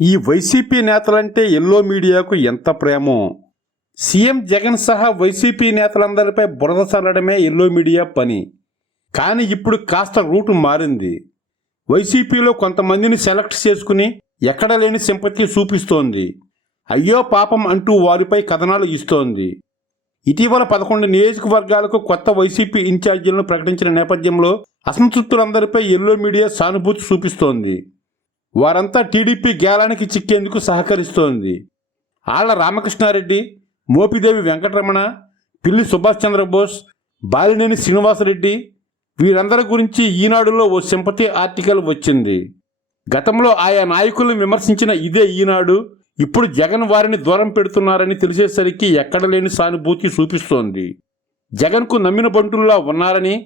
ఈ YCP నేతలంటే yellow మీడియాకు ఎంత ప్రేమో. సీఎం జగన్ సహా వైసీపీ నేతలందరిపై బురద చల్లడమే ఎల్లో మీడియా పని. కానీ ఇప్పుడు కాస్త రూటు మారింది. వైసీపీలో కొంతమందిని సెలెక్ట్ చేసుకుని ఎక్కడ లేని సింపతి చూపిస్తోంది. అయ్యో పాపం అంటూ వారిపై కథనాలు ఇస్తోంది. ఇటీవల పదకొండు నియోజకవర్గాలకు కొత్త వైసీపీ ఇన్ఛార్జీలను ప్రకటించిన నేపథ్యంలో అసంతృప్తులందరిపై ఎల్లో మీడియా సానుభూతి చూపిస్తోంది. వారంతా టీడీపీ గేలానికి చిక్కేందుకు సహకరిస్తోంది. ఆళ్ళ రామకృష్ణారెడ్డి మోపిదేవి వెంకటరమణ పిల్లి సుభాష్ చంద్రబోస్ బాలినేని శ్రీనివాసరెడ్డి వీరందరి గురించి ఈనాడులో ఓ సింపతి ఆర్టికల్ వచ్చింది. గతంలో ఆయా నాయకులను విమర్శించిన ఇదే ఈనాడు ఇప్పుడు జగన్ వారిని దూరం పెడుతున్నారని తెలిసేసరికి ఎక్కడ లేని సానుభూతి చూపిస్తోంది. జగన్కు నమ్మిన బంటుల్లా ఉన్నారని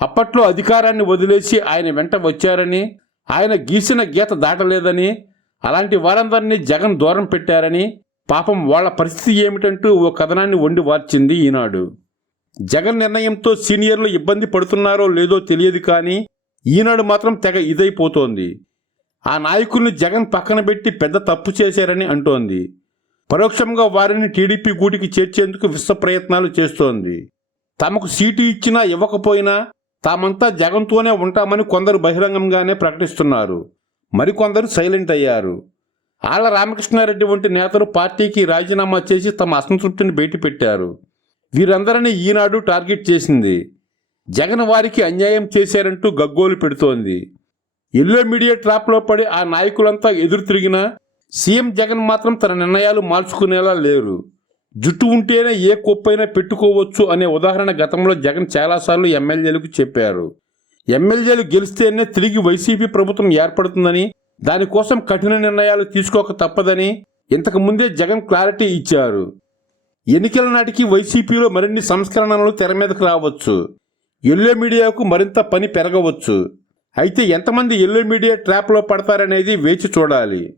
అప్పట్లో అధికారాన్ని వదిలేసి ఆయన వెంట వచ్చారని ఆయన గీసిన గీత దాటలేదని అలాంటి వారందరినీ జగన్ దూరం పెట్టారని పాపం వాళ్ళ పరిస్థితి ఏమిటంటూ ఓ కథనాన్ని వండి వార్చింది ఈనాడు. జగన్ నిర్ణయంతో సీనియర్లు ఇబ్బంది పడుతున్నారో లేదో తెలియదు కానీ ఈనాడు మాత్రం తెగ ఇదైపోతోంది. ఆ నాయకుల్ని జగన్ పక్కన పెట్టి పెద్ద తప్పు చేశారని అంటోంది. పరోక్షంగా వారిని టీడీపీ గూటికి చేర్చేందుకు విశ్వ ప్రయత్నాలు చేస్తోంది. తమకు సీటు ఇచ్చినా ఇవ్వకపోయినా తామంతా జగన్తోనే ఉంటామని కొందరు బహిరంగంగానే ప్రకటిస్తున్నారు. మరికొందరు సైలెంట్ అయ్యారు. ఆళ్ళ రామకృష్ణారెడ్డి వంటి నేతలు పార్టీకి రాజీనామా చేసి తమ అసంతృప్తిని బయటపెట్టారు. వీరందరినీ ఈనాడు టార్గెట్ చేసింది. జగన్ వారికి అన్యాయం చేశారంటూ గగ్గోలు పెడుతోంది. ఎల్లో మీడియా ట్రాప్లో పడి ఆ నాయకులంతా ఎదురు తిరిగినా సీఎం జగన్ మాత్రం తన నిర్ణయాలు మార్చుకునేలా లేరు. జుట్టు ఉంటేనే ఏ కొప్పైనా పెట్టుకోవచ్చు అనే ఉదాహరణ గతంలో జగన్ చాలాసార్లు ఎమ్మెల్యేలకు చెప్పారు. ఎమ్మెల్యేలు గెలిస్తేనే తిరిగి వైసీపీ ప్రభుత్వం ఏర్పడుతుందని దానికోసం కఠిన నిర్ణయాలు తీసుకోక తప్పదని ఇంతకు ముందే జగన్ క్లారిటీ ఇచ్చారు. ఎన్నికల నాటికి వైసీపీలో మరిన్ని సంస్కరణలు తెర మీదకు రావచ్చు. ఎల్లో మీడియాకు మరింత పని పెరగవచ్చు. అయితే ఎంతమంది ఎల్లో మీడియా ట్రాప్లో పడతారనేది వేచి చూడాలి.